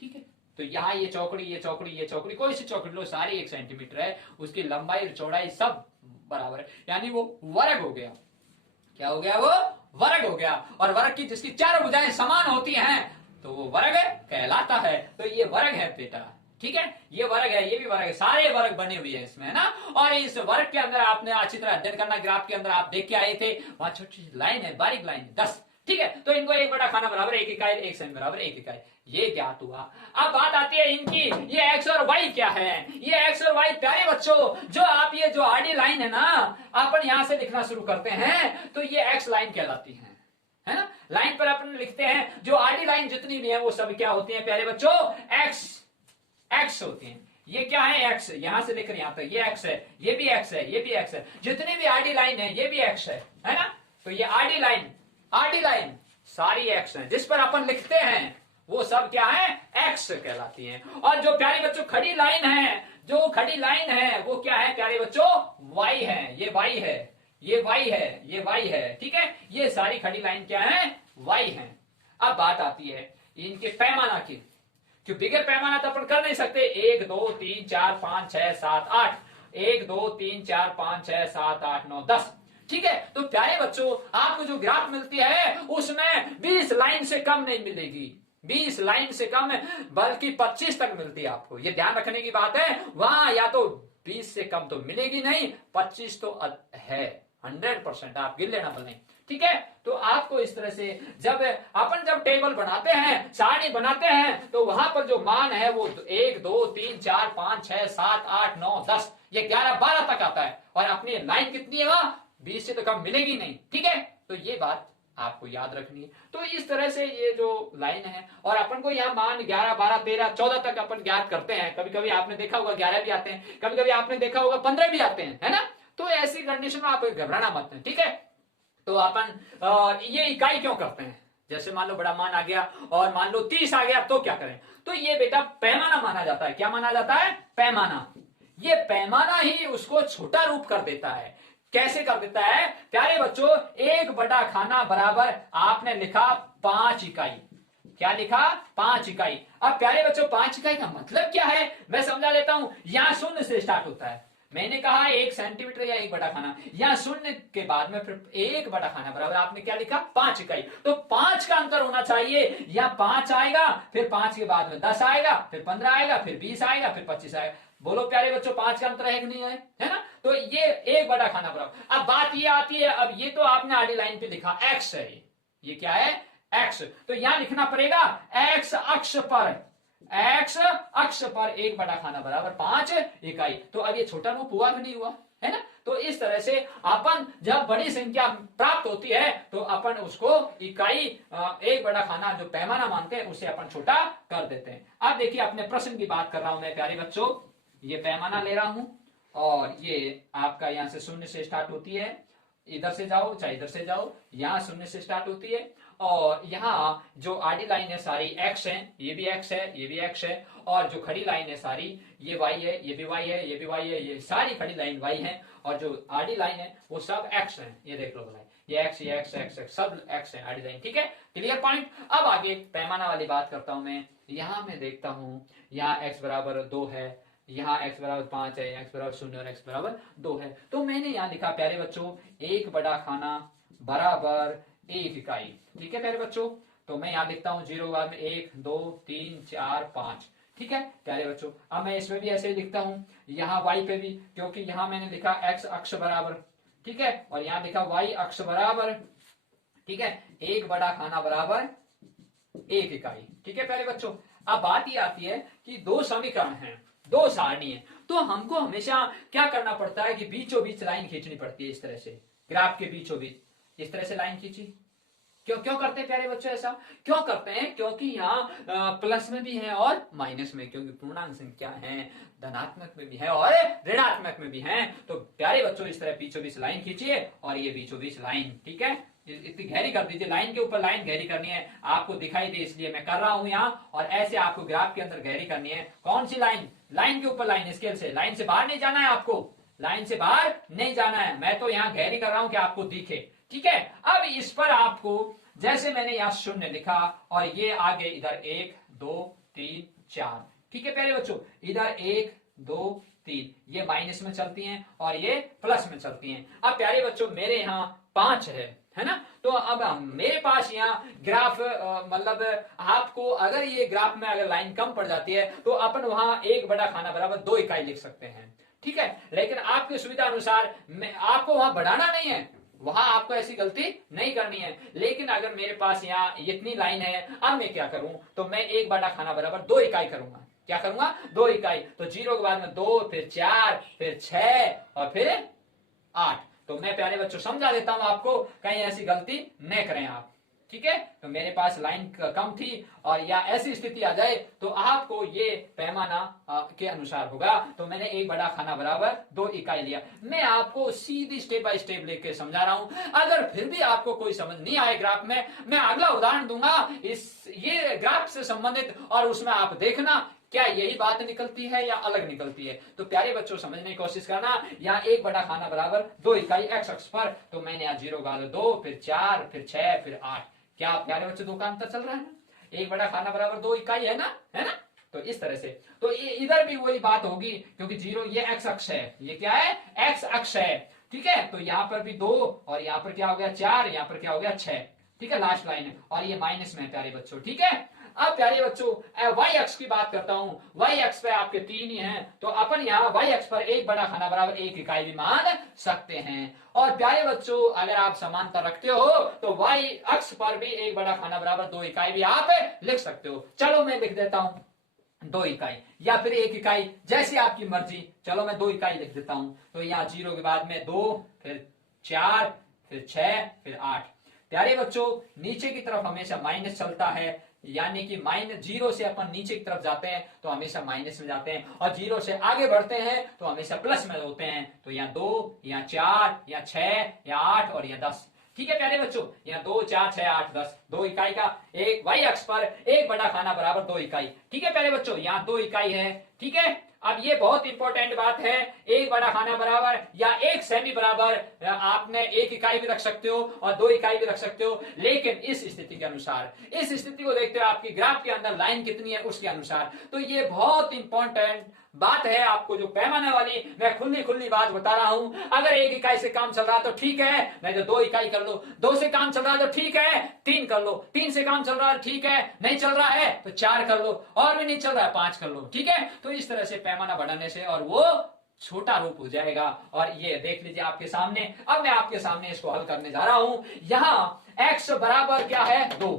ठीक है। तो यहाँ ये चौकड़ी, ये चौकड़ी, ये चौकड़ी, कोई सी चौकड़ी लो, सारी 1 सेंटीमीटर है, उसकी लंबाई चौड़ाई सब बराबर है, यानी वो वर्ग हो गया। क्या हो गया? वो वर्ग हो गया। और वर्ग की जिसकी चारों भुजाएं समान होती हैं तो वो वर्ग कहलाता है। तो ये वर्ग है बेटा, ठीक है, ये वर्ग है, ये भी वर्ग है, सारे वर्ग बने हुए हैं इसमें, है ना। और इस वर्ग के अंदर आपने अच्छी तरह अध्ययन करना, ग्राफ के अंदर आप देख के आए थे, वहां छोटी लाइन है, बारीक लाइन है, 10, ठीक है। तो इनको एक बड़ा खाना बराबर 1 इकाई, 1 सेमी बराबर 1 इकाई, ये ज्ञात हुआ। अब बात आती है इनकी, ये एक्स और वाई क्या है? ये एक्स और वाई प्यारे बच्चों, जो आप ये जो आडी लाइन है ना, अपन यहां से लिखना शुरू करते हैं तो ये एक्स लाइन कहलाती है ना। लाइन पर अपन लिखते हैं, जो आडी लाइन जितनी भी है वो सब क्या होती है प्यारे बच्चों? एक्स होती हैं। ये क्या है? एक्स, यहां से लेकर यहां तक ये एक्स है, ये भी एक्स है, ये भी एक्स है, जितनी भी आडी लाइन है ये भी एक्स है ना। तो ये आडी लाइन सारी एक्स है, जिस पर अपन लिखते हैं वो सब क्या है? एक्स कहलाती हैं। और जो प्यारे बच्चों खड़ी लाइन है, जो खड़ी लाइन है वो क्या है प्यारे बच्चों? वाई है, ये वाई है, ये वाई है, ये वाई है, ठीक है। ये सारी खड़ी लाइन क्या है? वाई है। अब बात आती है इनके पैमाना की, क्यों बिगर पैमाना तो अपन कर नहीं सकते। 1 2 3 4 5 6 7 8, 1 2 3 4 5 6 7 8 9 10, ठीक है। तो प्यारे बच्चों आपको जो ग्राफ मिलती है उसमें 20 लाइन से कम नहीं मिलेगी, 20 लाइन से कम बल्कि 25 तक मिलती है आपको, ये ध्यान रखने की बात है। वहां या तो 20 से कम तो मिलेगी नहीं, 25 तो है 100%, आप गिन लेना बोले, ठीक है। तो आपको इस तरह से जब टेबल बनाते हैं, सारणी बनाते हैं, तो वहां पर जो मान है वो 1 2 3 4 5 6 7 8 9 10, ये 11 12 तक आता है। और अपनी लाइन कितनी है? वहां 20 से तो कम मिलेगी नहीं, ठीक है। तो ये बात आपको याद रखनी है। तो इस तरह से ये जो लाइन है, और अपन को यहाँ मान 11 12 13 14 तक अपन ज्ञात करते हैं। कभी कभी आपने देखा होगा 11 भी आते हैं, कभी कभी आपने देखा होगा 15 भी आते हैं, है ना। तो ऐसी कंडीशन में आप घबराना मत, ठीक है। तो अपन ये इकाई क्यों करते हैं? जैसे मान लो बड़ा मान आ गया और मान लो 30 आ गया, तो क्या करें? तो ये बेटा पैमाना माना जाता है। क्या माना जाता है? पैमाना। ये पैमाना ही उसको छोटा रूप कर देता है। कैसे कर देता है प्यारे बच्चों? एक बड़ा खाना बराबर आपने लिखा 5 इकाई। क्या लिखा? 5 इकाई। अब प्यारे बच्चों 5 इकाई का मतलब क्या है मैं समझा लेता हूं। यहां शून्य से स्टार्ट होता है, मैंने कहा 1 सेंटीमीटर या एक बड़ा खाना, यहां शून्य के बाद में फिर एक बड़ा खाना बराबर आपने क्या लिखा? 5 इकाई। तो 5 का अंतर होना चाहिए, या 5 आएगा, फिर 5 के बाद में 10 आएगा, फिर 15 आएगा, फिर 20 आएगा, फिर 25 आएगा। बोलो प्यारे बच्चों 5 का अंतर है कि नहीं है ना। तो ये एक बड़ा खाना बराबर। अब बात ये आती है, अब ये तो आपने आडी लाइन पे लिखा एक्स है, ये क्या है x। तो यहां लिखना पड़ेगा x अक्ष पर एक बड़ा खाना बराबर 5 इकाई। तो अब ये छोटा रूप हुआ कि नहीं हुआ, है ना। तो इस तरह से अपन जब बड़ी संख्या प्राप्त होती है तो अपन उसको इकाई एक बड़ा खाना जो पैमाना मानते हैं उसे अपन छोटा कर देते हैं। अब देखिए अपने प्रश्न की बात कर रहा हूं मैं प्यारे बच्चों, ये पैमाना ले रहा हूं और ये आपका यहां से 0 से स्टार्ट होती है, इधर से जाओ चाहे इधर से जाओ, यहां 0 से स्टार्ट होती है और यहाँ जो आडी लाइन है सारी x है, ये भी x है, ये भी x है, और जो खड़ी लाइन है सारी ये y है, ये भी y है, ये भी y है, ये सारी खड़ी लाइन y है, और जो आडी लाइन है वो सब x है। ये देख लो भला, ये x, ये x, x, x सब x है आडी लाइन, ठीक है, क्लियर पॉइंट। अब आगे पैमाना वाली बात करता हूं मैं। यहाँ मैं देखता हूँ यहाँ x बराबर 2 है, यहाँ x बराबर 5 है, x बराबर 0 और x बराबर 2 है। तो मैंने यहाँ लिखा प्यारे बच्चों एक बड़ा खाना बराबर 1 इकाई, ठीक है प्यारे बच्चों। तो मैं यहाँ लिखता हूँ 0 बाद में 1 2 3 4 5, ठीक है प्यारे बच्चों। अब मैं इसमें भी ऐसे ही लिखता हूँ, यहाँ y पे भी, क्योंकि यहाँ मैंने लिखा x अक्ष बराबर, ठीक है, और यहाँ लिखा y अक्ष बराबर, ठीक है, एक बड़ा खाना बराबर 1 इकाई, ठीक है प्यारे बच्चों। अब बात ये आती है कि दो समीकरण हैं, दो सारणी है, तो हमको हमेशा क्या करना पड़ता है कि बीचों बीच लाइन खींचनी पड़ती है। इस तरह से ग्राफ के बीचों बीच इस तरह से लाइन खींची। क्यों क्यों करते हैं प्यारे बच्चों ऐसा क्यों करते हैं? क्योंकि यहाँ प्लस में भी है और माइनस में, क्योंकि पूर्णांक संख्या है, धनात्मक में भी है और ऋणात्मक में भी है। तो प्यारे बच्चों इस तरह बीचों बीच लाइन खींचिए और ये बीचों बीच लाइन, ठीक है, इतनी गहरी कर दीजिए, लाइन के ऊपर लाइन गहरी करनी है, आपको दिखाई दे इसलिए मैं कर रहा हूं यहाँ। और ऐसे आपको ग्राफ के अंदर गहरी करनी है। कौन सी लाइन? लाइन के ऊपर लाइन, स्केल से, लाइन से बाहर नहीं जाना है आपको, लाइन से बाहर नहीं जाना है। मैं तो यहाँ गहरी कर रहा हूं कि आपको दिखे, ठीक है। अब इस पर आपको जैसे मैंने यहाँ 0 लिखा और ये आगे इधर 1 2 3 4, ठीक है प्यारे बच्चों, इधर 1 2 3, ये माइनस में चलती हैं और ये प्लस में चलती हैं। अब प्यारे बच्चों मेरे यहाँ 5 है ना, तो अब मेरे पास यहाँ ग्राफ मतलब आपको अगर ये ग्राफ में अगर लाइन कम पड़ जाती है तो अपन वहां एक बड़ा खाना बराबर 2 इकाई लिख सकते हैं, ठीक है। लेकिन आपकी सुविधा अनुसार आपको वहां बढ़ाना नहीं है, वहां आपको ऐसी गलती नहीं करनी है। लेकिन अगर मेरे पास यहाँ इतनी लाइन है, अब मैं क्या करूं, तो मैं एक बड़ा खाना बराबर 2 इकाई करूंगा। क्या करूंगा? 2 इकाई। तो 0 के बाद में 2, फिर 4, फिर 6 और फिर 8। तो मैं प्यारे बच्चों समझा देता हूं आपको, कहीं ऐसी गलती न करें आप, ठीक है। तो मेरे पास लाइन कम थी और या ऐसी स्थिति आ जाए तो आपको ये पैमाना के अनुसार होगा। तो मैंने एक बड़ा खाना बराबर 2 इकाई लिया। मैं आपको सीधी स्टेप बाय स्टेप लेके समझा रहा हूं। अगर फिर भी आपको कोई समझ नहीं आए ग्राफ में, मैं अगला उदाहरण दूंगा ये ग्राफ से संबंधित, और उसमें आप देखना क्या यही बात निकलती है या अलग निकलती है। तो प्यारे बच्चों समझने की कोशिश करना। यहाँ एक बड़ा खाना बराबर 2 इकाई x अक्ष पर, तो मैंने यहाँ 0 गाल 2, फिर 4, फिर 6, फिर 8। क्या प्यारे बच्चों 2 का अंतर चल रहा है ना? एक बड़ा खाना बराबर 2 इकाई है ना, है ना। तो इस तरह से तो इधर भी वही बात होगी, क्योंकि 0 ये x अक्ष है, ये क्या है? x अक्ष है, ठीक है। तो यहाँ पर भी 2 और यहाँ पर क्या हो गया 4, यहाँ पर क्या हो गया 6, ठीक है, लास्ट लाइन है, और ये माइनस में प्यारे बच्चों, ठीक है। अब प्यारे बच्चों y अक्ष की बात करता हूं। y अक्ष पे आपके 3 ही हैं, तो अपन यहाँ y अक्ष पर एक बड़ा खाना बराबर 1 इकाई भी मान सकते हैं। और प्यारे बच्चों अगर आप समानता रखते हो तो y अक्ष पर भी एक बड़ा खाना बराबर 2 इकाई भी आप लिख सकते हो। चलो मैं लिख देता हूं 2 इकाई या फिर 1 इकाई, जैसी आपकी मर्जी। चलो मैं 2 इकाई लिख देता हूं। तो यहाँ 0 के बाद में 2, फिर 4, फिर 6, फिर 8। प्यारे बच्चों नीचे की तरफ हमेशा माइनस चलता है, यानी कि -0 से अपन नीचे की तरफ जाते हैं तो हमेशा माइनस में जाते हैं, और 0 से आगे बढ़ते हैं तो हमेशा प्लस में होते हैं। तो यहाँ 2, यहाँ 4, यहाँ 6, यहाँ 8 और यहाँ 10, ठीक है प्यारे बच्चों। यहाँ 2, 4, 6, 8, 10, 2 इकाई का एक y अक्ष पर एक बड़ा खाना बराबर 2 इकाई, ठीक है प्यारे बच्चों। यहाँ 2 इकाई है, ठीक है। अब ये बहुत इंपॉर्टेंट बात है, एक बड़ा खाना बराबर या एक सेमी बराबर आपने 1 इकाई भी रख सकते हो और 2 इकाई भी रख सकते हो, लेकिन इस स्थिति के अनुसार, इस स्थिति को देखते हुए आपकी ग्राफ के अंदर लाइन कितनी है उसके अनुसार। तो ये बहुत इंपॉर्टेंट बात है, आपको जो पैमाने वाली मैं खुली बात बता रहा हूं। अगर 1 इकाई से काम चल रहा तो ठीक है, नहीं तो 2 इकाई कर लो। 2 से काम चल रहा है तो ठीक है 3 कर लो। 3 से काम चल रहा है ठीक है, नहीं चल रहा है तो 4 कर लो, और भी नहीं चल रहा है 5 कर लो, ठीक है। तो इस तरह से पैमाना बढ़ाने से और वो छोटा रूप हो जाएगा। और ये देख लीजिए आपके सामने, अब मैं आपके सामने इसको हल करने जा रहा हूं। यहां x बराबर क्या है 2,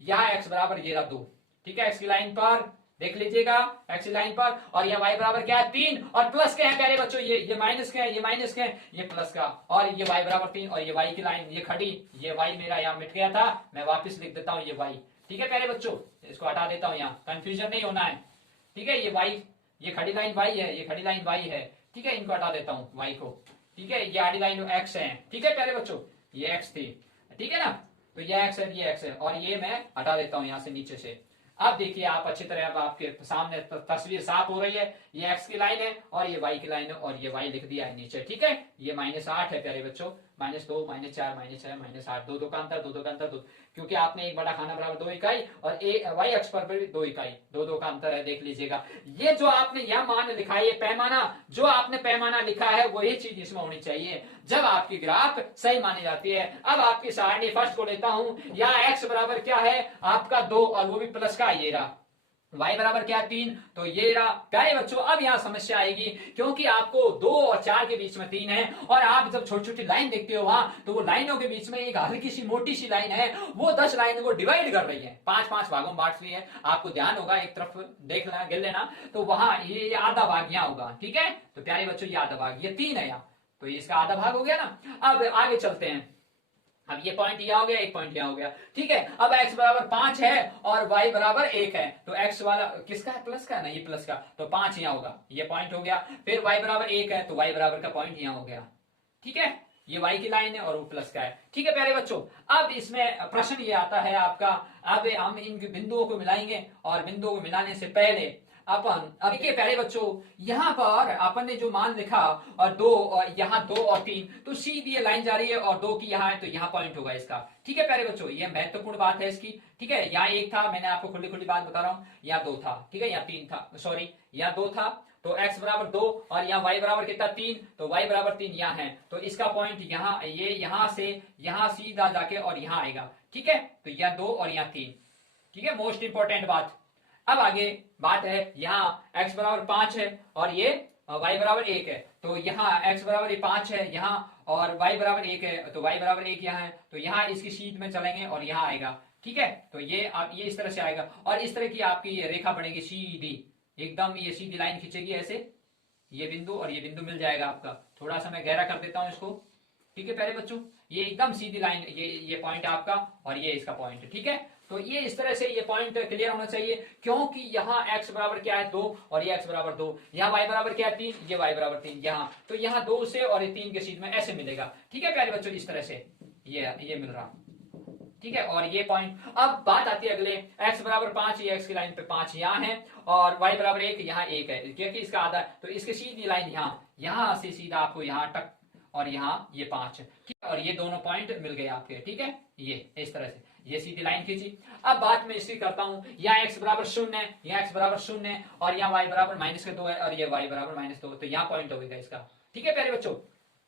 यहाँ x बराबर ये रहा 2, ठीक है, x की लाइन पर देख लीजिएगा, x की लाइन पर, और यह y बराबर क्या है 3, और प्लस के हैं प्यारे बच्चों, ये माइनस के हैं, ये माइनस के हैं, ये प्लस का, और ये y बराबर 3, और ये y की लाइन ये खड़ी, ये y मेरा यहाँ मिट गया था, मैं वापस लिख देता हूँ ये y, ठीक है प्यारे बच्चों, इसको हटा देता हूँ, यहाँ कंफ्यूजन नहीं होना है, ठीक है, ये y, ये खड़ी लाइन y है, ये खड़ी लाइन y है, ठीक है, इनको हटा देता हूँ y को, ठीक है, ये आड़ी लाइन x है, ठीक है प्यारे बच्चों, ये x थी, ठीक है ना, तो ये x है, ये x है, और ये मैं हटा देता हूं यहां से नीचे से। अब देखिए आप अच्छी तरह, अब आपके सामने तस्वीर साफ हो रही है, ये x की लाइन है और ये y की लाइन है, और ये y लिख दिया है नीचे, ठीक है, ये -8 है प्यारे बच्चों, -2 -4 -6 -8, दो का अंतर, दो का अंतर, दो, क्योंकि आपने एक बड़ा खाना बराबर 2 इकाई, और y अक्ष पर भी 2 इकाई, दो का अंतर है, देख लीजिएगा। ये जो आपने यह मान लिखा है, ये पैमाना, जो आपने पैमाना लिखा है वही चीज इसमें होनी चाहिए जब आपकी ग्राफ सही मानी जाती है। अब आपकी सारणी फर्स्ट को लेता हूं, यहाँ x बराबर क्या है आपका 2, और वो भी प्लस का, ये रहा, y बराबर क्या 3, तो ये रहा प्यारे बच्चों। अब यहाँ समस्या आएगी, क्योंकि आपको 2 और 4 के बीच में 3 है, और आप जब छोटी छोटी लाइन देखते हो वहां, तो वो लाइनों के बीच में एक हल्की सी मोटी सी लाइन है, वो 10 लाइन को डिवाइड कर रही है, 5-5 भागों में बांट रही है। आपको ध्यान होगा, एक तरफ देख लेना, गिर लेना, तो वहां ये आधा भाग यहाँ होगा, ठीक है, तो प्यारे बच्चों ये आधा भाग, ये 3 है यहाँ, तो ये इसका आधा भाग हो गया ना। अब आगे चलते हैं, अब ये पॉइंट यहाँ हो गया, एक पॉइंट यहाँ हो गया, ठीक है। अब x बराबर 5 है और y बराबर 1 है, तो x वाला किसका है, प्लस का ना, ये प्लस का, तो 5 यहाँ होगा, ये पॉइंट हो गया। फिर y बराबर 1 है, तो y बराबर का पॉइंट यहाँ हो गया, ठीक है, ये y की लाइन है और वो प्लस का है, ठीक है प्यारे बच्चों। अब इसमें प्रश्न ये आता है आपका, अब हम इन बिंदुओं को मिलाएंगे, और बिंदुओं को मिलाने से पहले अपन, अब देखिए प्यारे बच्चों, यहाँ पर अपन ने जो मान लिखा, और 2 और यहाँ 2 और 3, तो सीधी ये लाइन जा रही है, और 2 की यहाँ है, तो यहाँ पॉइंट होगा इसका, ठीक है प्यारे बच्चों, ये महत्वपूर्ण बात है इसकी, ठीक है। यहाँ 1 था, मैंने आपको खुली खुली बात बता रहा हूँ, यहाँ 2 था, ठीक है, यहाँ 3 था, सॉरी यहाँ 2 था, तो x बराबर 2, और यहाँ y बराबर कितना 3, तो y बराबर 3 यहाँ है, तो इसका पॉइंट यहाँ, ये यहाँ से यहाँ सीधा जाके और यहाँ आएगा, ठीक है, तो यहाँ 2 और यहाँ 3, ठीक है, मोस्ट इंपॉर्टेंट बात। अब आगे बात है, यहाँ x बराबर 5 है और ये y बराबर 1 है, तो यहाँ x बराबर 5 है यहाँ, और y बराबर 1 है, तो y बराबर 1 यहाँ है, तो यहाँ इसकी शीट में चलेंगे और यहाँ आएगा, ठीक है, तो ये आप ये इस तरह से आएगा, और इस तरह की आपकी ये रेखा बनेगी सीधी, एकदम ये सीधी लाइन खींचेगी ऐसे, ये बिंदु और ये बिंदु मिल जाएगा आपका। थोड़ा सा मैं गहरा कर देता हूँ इसको, ठीक है प्यारे बच्चों, ये एकदम सीधी लाइन, ये पॉइंट आपका और ये इसका पॉइंट, ठीक है, तो ये इस तरह से ये पॉइंट क्लियर होना चाहिए, क्योंकि यहाँ x बराबर क्या है 2, और ये x बराबर 2, यहाँ y बराबर क्या है 3, ये y बराबर 3 यहाँ, तो यहाँ 2 से और ये 3 के सीध में ऐसे मिलेगा, ठीक है प्यारे बच्चों, इस तरह से ये मिल रहा, ठीक है, और ये पॉइंट। अब बात आती है अगले, x बराबर 5, ये x की लाइन पे 5 यहाँ है, और y बराबर 1 यहाँ 1 है, क्योंकि इसका आधा, तो इसकी सीधी लाइन यहाँ से सीधा आपको यहाँ तक, और यहाँ ये 5, ठीक है, और ये दोनों पॉइंट मिल गए आपके, ठीक है, ये इस तरह से ये सीधी लाइन खींची। अब बात मैं इसकी करता हूं, यहाँ x बराबर 0 है, यहाँ x बराबर 0 है, और यहाँ y बराबर -2 है, और ये y बराबर -2, तो यहाँ पॉइंट होगा इसका, ठीक है प्यारे बच्चों,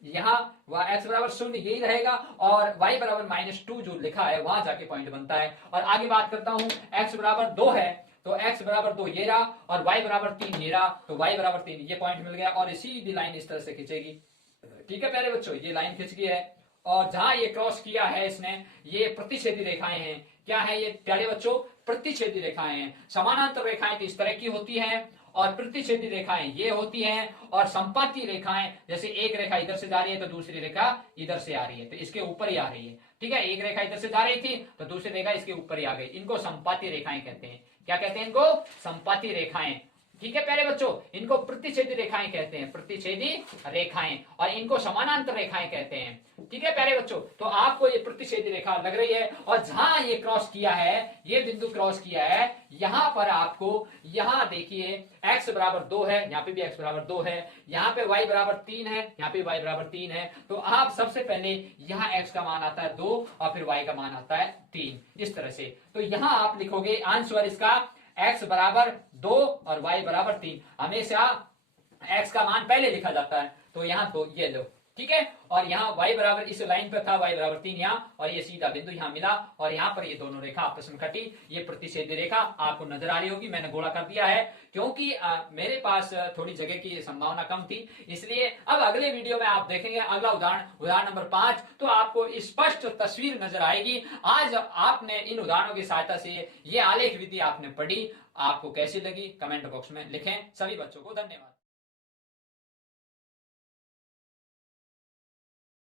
यहाँ x बराबर 0 यही रहेगा, और y बराबर -2 जो लिखा है वहां जाके पॉइंट बनता है। और आगे बात करता हूं, x बराबर 2 है, तो x बराबर 2 ये रहा, और y बराबर 3 ये रहा, तो y बराबर 3 ये पॉइंट मिल गया, और सीधी लाइन इस तरह से खींचेगी, ठीक है प्यारे बच्चों, ये लाइन खींच गई है, और जहां ये क्रॉस किया है इसने, ये प्रतिच्छेदी रेखाएं हैं, क्या है ये प्यारे बच्चों, प्रतिच्छेदी रेखाएं हैं। समानांतर रेखाएं तो इस तरह की होती हैं, और प्रतिच्छेदी रेखाएं ये होती हैं, और संपाती रेखाएं, जैसे एक रेखा इधर से जा रही है तो दूसरी रेखा इधर से आ रही है, तो इसके ऊपर ही आ रही है, ठीक है, एक रेखा इधर से जा रही थी तो दूसरी रेखा इसके ऊपर ही आ गई, इनको संपाती रेखाएं कहते हैं। क्या कहते हैं इनको, संपाती रेखाएं, ठीक है प्यारे बच्चों, इनको प्रतिच्छेदी रेखाएं कहते हैं, प्रतिच्छेदी रेखाएं, और इनको समानांतर रेखाएं कहते हैं, ठीक है प्यारे बच्चों। तो आपको ये प्रतिच्छेदी रेखा लग रही है, और जहां ये क्रॉस किया है, ये बिंदु क्रॉस किया है, यहां पर आपको, यहां देखिए x बराबर 2 है, यहाँ पे भी x बराबर 2 है, यहाँ पे y बराबर 3 है, यहाँ पे y बराबर 3 है, तो आप सबसे पहले यहाँ x का मान आता है 2, और फिर y का मान आता है 3, इस तरह से। तो यहाँ आप लिखोगे आंसर इसका x बराबर 2 और y बराबर 3, हमेशा x का मान पहले लिखा जाता है, तो यहाँ 2 ये लो, ठीक है। और यहाँ y बराबर इस लाइन पर था, y बराबर 3 यहाँ, और ये सीधा बिंदु यहाँ मिला, और यहाँ पर ये दोनों रेखा आपस में कटी। ये प्रतिच्छेदी रेखा आपको नजर आ रही होगी, मैंने गोला कर दिया है क्योंकि मेरे पास थोड़ी जगह की संभावना कम थी, इसलिए। अब अगले वीडियो में आप देखेंगे अगला उदाहरण नंबर 5, तो आपको स्पष्ट तस्वीर नजर आएगी। आज आपने इन उदाहरणों की सहायता से ये आलेख विधि आपने पढ़ी, आपको कैसी लगी कमेंट बॉक्स में लिखें। सभी बच्चों को धन्यवाद।